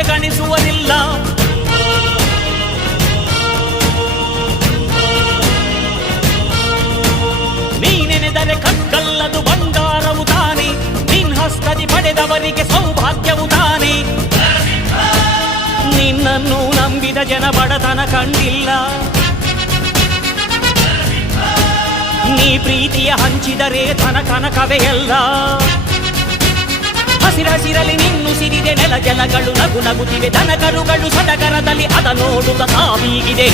ಬಗೆ ಗಣಿಸುವುದಿಲ್ಲ. ನೀನೆನೆದರೆ ಕಗ್ಗಲ್ಲದು ಬಂಗಾರವು ತಾನೆ, ನಿನ್ ಹಸ್ತದಿ ಪಡೆದವರಿಗೆ ಸೌಭಾಗ್ಯವು ತಾನೆ. ನಿನ್ನನ್ನು ನಂಬಿದ ಜನ ಬಡತನ ಕಂಡಿಲ್ಲ. ನೀ ಪ್ರೀತಿಯ ಹಂಚಿದರೆ ಧನ ಕನಕವೇ ಎಲ್ಲ. ಹಸಿರಸಿರಲಿ ನಿನ್ನು ಸಿರಿದೆ ನೆಲ ಜಲಗಳು ನಗು ನಗುತ್ತಿವೆ, ದನಕರುಗಳು ಸಡಗರದಲ್ಲಿ ಅದ ನೋಡುತ್ತ ತಾವೀಗಿದೆ.